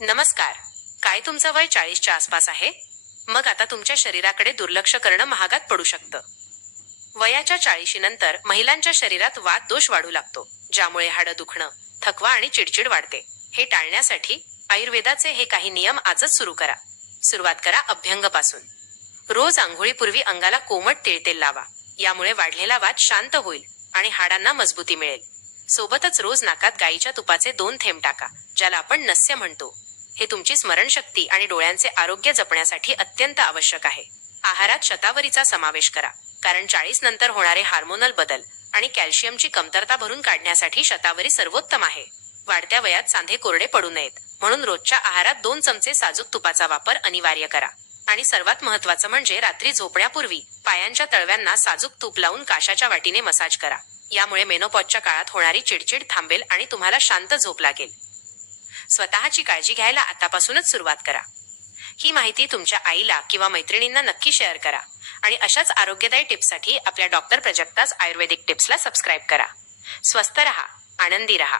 नमस्कार. काय तुमचं वय 40च्या आसपास आहे? मग आता तुमच्या शरीराकडे दुर्लक्ष करणं महागात पडू शकतं. वयाच्या 40 नंतर महिलांच्या शरीरात वात दोष वाढू लागतो, ज्यामुळे हाडं दुखणं, थकवा आणि चिडचिड वाढते. हे टाळण्यासाठी आयुर्वेदाचे हे काही नियम आजच सुरू करा. सुरुवात करा अभ्यंगपासून. रोज अंघोळीपूर्वी अंगाला कोमट तिळतेल लावा. यामुळे वाढलेला वात शांत होईल आणि हाडांना मजबूती मिळेल. सोबतच रोज नाकात गाईच्या तुपाचे 2 थेंब टाका, ज्याला आपण नस्य म्हणतो. हे तुमची स्मरणशक्ती आणि डोळ्यांचे आरोग्य जपण्यासाठी अत्यंत आवश्यक आहे. आहारात शतावरीचा समावेश करा, कारण 40 नंतर होणारे हार्मोनल बदल आणि कॅल्शियमची कमतरता भरून काढण्यासाठी शतावरी सर्वोत्तम आहे. वाढत्या वयात सांधे कोरडे पडू नयेत, म्हणून रोजच्या आहारात 2 चमचे साजूक तुपाचा वापर अनिवार्य करा. आणि सर्वात महत्त्वाचं म्हणजे रात्री झोपण्यापूर्वी पायांच्या तळव्यांना साजूक तूप लावून काशाच्या वाटीने मसाज करा. यामुळे मेनोपॉजच्या काळात होणारी चिडचिड थांबेल आणि तुम्हाला शांत झोप लागेल. स्वतःची काळजी घ्यायला आतापासूनच सुरुवात करा. ही माहिती तुमच्या आईला किंवा मैत्रिणींना नक्की शेअर करा आणि अशाच आरोग्यदायी टिप्ससाठी आपल्या डॉक्टर प्रजक्ताज आयुर्वेदिक टिप्सला सबस्क्राईब करा. स्वस्थ रहा, आनंदी रहा.